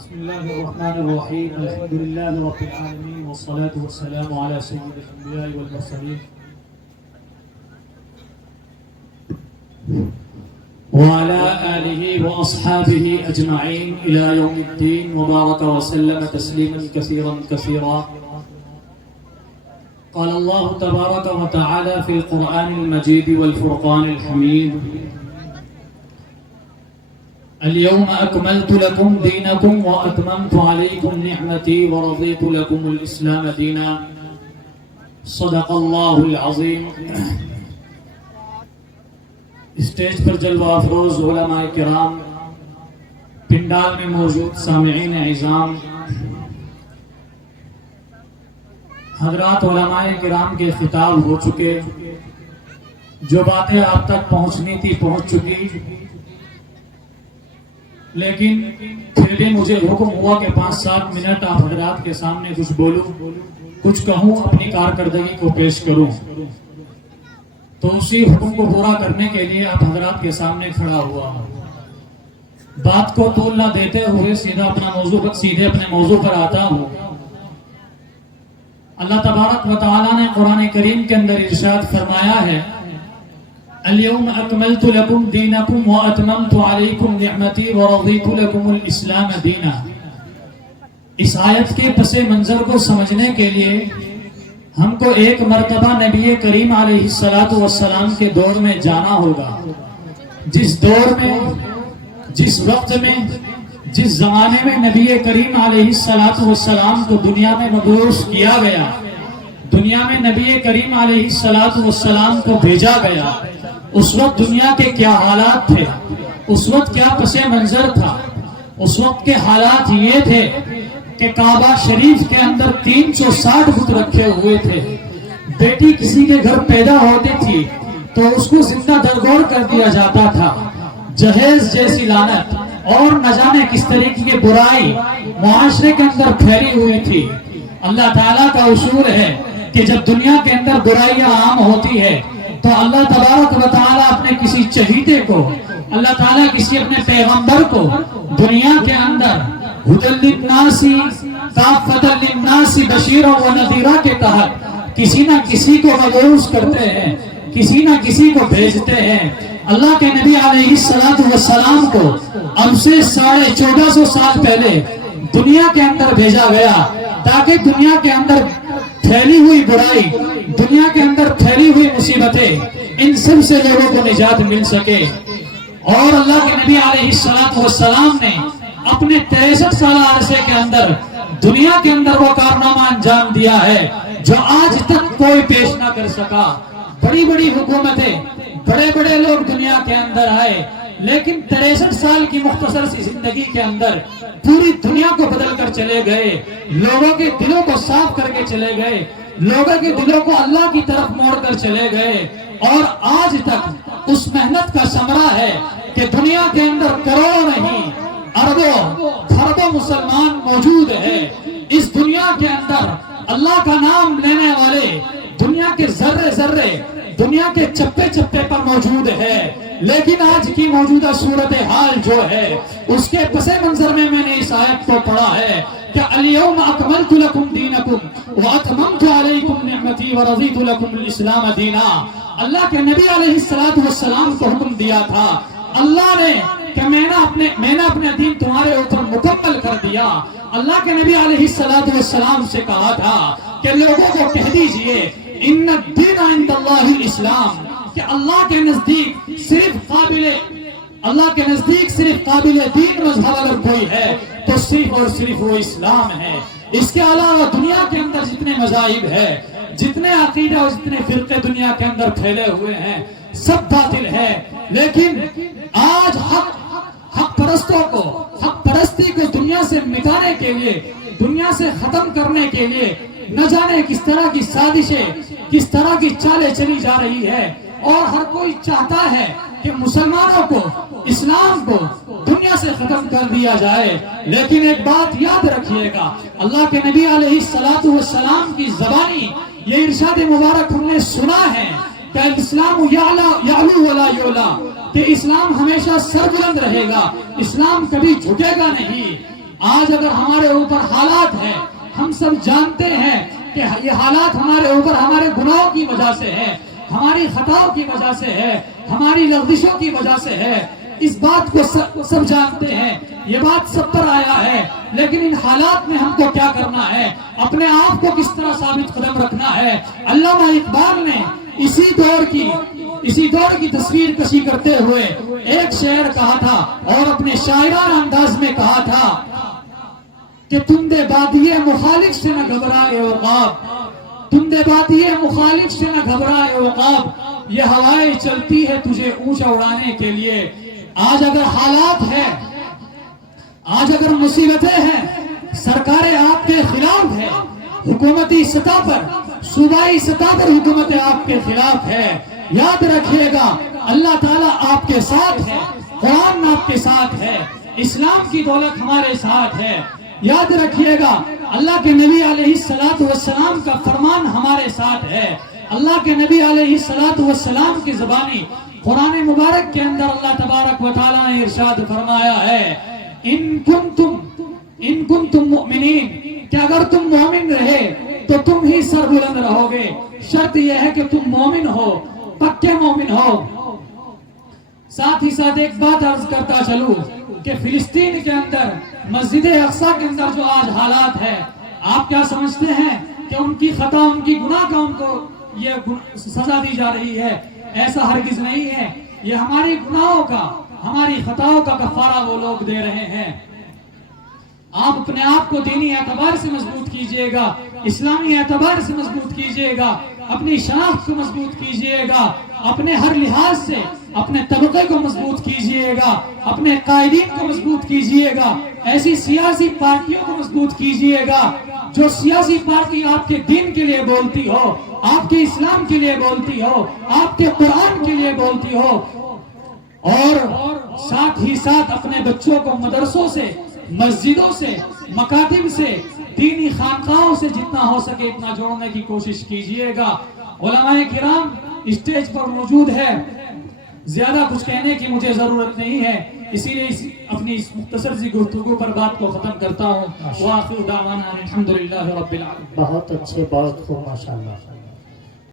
بسم الله الرحمن الرحيم. الحمد لله رب العالمين والصلاة والسلام على سيد الأنبياء والمرسلين وعلى آله وأصحابه أجمعين إلى يوم الدين وبارك وسلم تسليما كثيرا كثيرا. قال الله تبارك وتعالى في القرآن المجيد والفرقان الحميد: اليوم أكملت لكم دينكم وأتممت عليكم نعمتي ورضيت لكم الإسلام دينا. صدق اللہ العظیم. اسٹیج پر جلوہ افروز علماء کرام، پنڈال میں موجود سامعین اعظام، حضرات علماء کرام کے خطاب ہو چکے، جو باتیں آپ تک پہنچنی تھی پہنچ چکی، لیکن پھر بھی مجھے حکم ہوا کہ 5-7 منٹ آپ حضرات کے سامنے کچھ بولوں، کچھ کہوں، اپنی کارکردگی کو پیش کروں. تو اسی حکم کو پورا کرنے کے لیے آپ حضرات کے سامنے کھڑا ہوا ہوں. بات کو طول نہ دیتے ہوئے سیدھے اپنے موضوع پر آتا ہوں. اللہ تبارک و تعالی نے قرآن کریم کے اندر ارشاد فرمایا ہے: اليوم اکملت لکم دینکم واتممت علیکم نعمتی ورضیت لکم الاسلام دینا. اس آیت کے پس منظر کو سمجھنے کے لیے ہم کو ایک مرتبہ نبی کریم علیہ السلام کے دور میں جانا ہوگا. جس دور میں، جس وقت میں، جس زمانے میں نبی کریم علیہ السلام کو دنیا میں مبعوث کیا گیا، دنیا میں نبی کریم علیہ السلام کو بھیجا گیا، اس وقت دنیا کے کیا حالات تھے، اس وقت کیا پس منظر تھا. اس وقت کے حالات یہ تھے کہ کعبہ شریف کے اندر 360 بت رکھے ہوئے تھے. بیٹی کسی کے گھر پیدا ہوتی تھی تو اس کو زندہ درگور کر دیا جاتا تھا. جہیز جیسی لعنت اور نہ جانے کس طریقے کی برائی معاشرے کے اندر پھیلی ہوئی تھی. اللہ تعالیٰ کا اصول ہے کہ جب دنیا کے اندر برائیاں عام ہوتی ہے تو اللہ تبارک و تعالیٰ اپنے کسی چہیتے کو، اللہ تعالیٰ کسی اپنے پیغمبر کو دنیا کے اندر ہدی للناس کافۃ للناس بشیرا و نذیرا کے تحت کسی نہ کسی کو مبعوث کرتے ہیں، کسی نہ کسی کو بھیجتے ہیں. اللہ کے نبی علیہ السلام کو اب سے 1450 سال پہلے دنیا کے اندر بھیجا گیا تاکہ دنیا کے اندر پھیلی ہوئی برائی، دنیا کے اندر پھیلی ہوئی مصیبتیں، ان سب سے لوگوں کو نجات مل سکے. اور اللہ کے نبی علیہ السلام نے اپنے 63 سالہ عرصے کے اندر دنیا کے اندر وہ کارنامہ انجام دیا ہے جو آج تک کوئی پیش نہ کر سکا. بڑی بڑی حکومتیں، بڑے بڑے لوگ دنیا کے اندر آئے، لیکن 63 سال کی مختصر سی زندگی کے اندر پوری دنیا کو بدل کر چلے گئے، لوگوں کے دلوں کو صاف کر کے چلے گئے، لوگوں کے دلوں کو اللہ کی طرف موڑ کر چلے گئے. اور آج تک اس محنت کا ثمرہ ہے کہ دنیا کے اندر کروڑوں نہیں، اربوں خربوں مسلمان موجود ہے. اس دنیا کے اندر اللہ کا نام لینے والے دنیا کے ذرے ذرے، دنیا کے چپے چپے پر موجود ہے. لیکن آج کی موجودہ صورتحال جو ہے اس کے پس منظر میں نے اس آیت کو پڑھا ہے کہ الیوم اکملت لکم دینکم واتممت علیکم نعمتی ورضیت لکم الاسلام دینا. اللہ کے نبی علیہ السلام کو حکم دیا تھا اللہ نے کہ میں نے اپنے دین تمہارے اوپر مکمل کر دیا. اللہ کے نبی علیہ السلام سے کہا تھا کہ لوگوں کو کہہ دیجئے ان الدین عند اللہ الاسلام، کہ اللہ کے نزدیک صرف قابل دین مذہب اگر کوئی ہے تو صرف اور صرف وہ اسلام ہے. اس کے علاوہ دنیا کے اندر جتنے مذاہب ہیں، جتنے عقیدہ اور جتنے فرقے دنیا کے اندر پھیلے ہوئے ہیں، سب باطل ہے. لیکن آج حق پرستوں کو، حق پرستی کو دنیا سے مٹانے کے لیے، دنیا سے ختم کرنے کے لیے نہ جانے کس طرح کی سازشیں، کس طرح کی چالیں چلی جا رہی ہے. اور ہر کوئی چاہتا ہے کہ مسلمانوں کو، اسلام کو دنیا سے ختم کر دیا جائے. لیکن ایک بات یاد رکھیے گا، اللہ کے نبی علیہ السلام کی زبانی یہ ارشاد مبارک ہم نے سنا ہے کہ الاسلام یعلو ولا یعلا، کہ اسلام ہمیشہ سربلند رہے گا، اسلام کبھی جھکے گا نہیں. آج اگر ہمارے اوپر حالات ہیں، ہم سب جانتے ہیں کہ یہ حالات ہمارے اوپر ہمارے گناہوں کی وجہ سے ہے، ہماری خطاؤں کی وجہ سے ہے، ہماری لغزشوں کی وجہ سے ہے، اس بات کو سب جانتے ہیں، یہ بات سب پر آیا ہے، لیکن ان حالات میں ہم کو کیا کرنا ہے، اپنے آپ کو کس طرح ثابت قدم رکھنا ہے۔ علامہ اقبال نے اسی دور کی تصویر کشی کرتے ہوئے ایک شعر کہا تھا اور اپنے شاعرانہ انداز میں کہا تھا کہ تم دے بادیے مخالف سے نہ گھبرائے عقاب، تم دے بادیے مخالف سے نہ گھبرائے عقاب، یہ ہوائیں چلتی ہے تجھے اونچا اڑانے کے لیے۔ آج اگر حالات ہے، آج اگر مصیبتیں ہیں، سرکاریں آپ کے خلاف ہے، حکومتی سطح پر، صوبائی سطح پر حکومت آپ کے خلاف ہے، یاد رکھیے گا اللہ تعالیٰ آپ کے ساتھ ہے، قرآن آپ کے ساتھ ہے، اسلام کی دولت ہمارے ساتھ ہے۔ یاد رکھیے گا اللہ کے نبی علیہ السلام کا فرمان ہمارے ساتھ ہے۔ اللہ کے نبی علیہ السلام کی زبانی قرآن مبارک کے اندر اللہ تبارک و تعالیٰ نے ارشاد فرمایا ہے، ان کنتم مؤمنین، کہ اگر تم مومن رہے تو تم ہی سر بلند رہو گے، شرط یہ ہے کہ تم مومن ہو، پکے مومن ہو۔ ساتھ ہی ساتھ ایک بات عرض کرتا چلوں کہ فلسطین کے اندر مسجد اقصیٰ کے اندر جو آج حالات ہے، آپ کیا سمجھتے ہیں کہ ان کی خطا، ان کی گناہ کا ان کو یہ سزا دی جا رہی ہے؟ ایسا ہرگز نہیں ہے، یہ ہماری گناہوں کا، ہماری خطاؤں کا کفارہ وہ لوگ دے رہے ہیں۔ آپ اپنے آپ کو دینی اعتبار سے مضبوط کیجئے گا، اسلامی اعتبار سے مضبوط کیجئے گا، اپنی شناخت کو مضبوط کیجئے گا، اپنے ہر لحاظ سے اپنے طبقے کو مضبوط کیجئے گا، اپنے قائدین کو مضبوط کیجئے گا، ایسی سیاسی پارٹیوں کو مضبوط کیجئے گا جو سیاسی پارٹی آپ کے دین کے لیے بولتی ہو، آپ کے اسلام کے لیے بولتی ہو، آپ کے قرآن کے لیے بولتی ہو، اور ساتھ ہی ساتھ اپنے بچوں کو مدرسوں سے، مسجدوں سے، مکاتب سے، دینی خانقاہوں سے جتنا ہو سکے اتنا جوڑنے کی کوشش کیجئے گا۔ علماء کرام اسٹیج پر موجود ہے، زیادہ کچھ کہنے کی مجھے ضرورت نہیں ہے، اسی لیے اپنی اس مختصر سی گفتگو پر بات کو ختم کرتا ہوں۔ وآخر دعوانا الحمدللہ رب العالمین۔ بہت اچھے، بہت خوب، ماشاءاللہ۔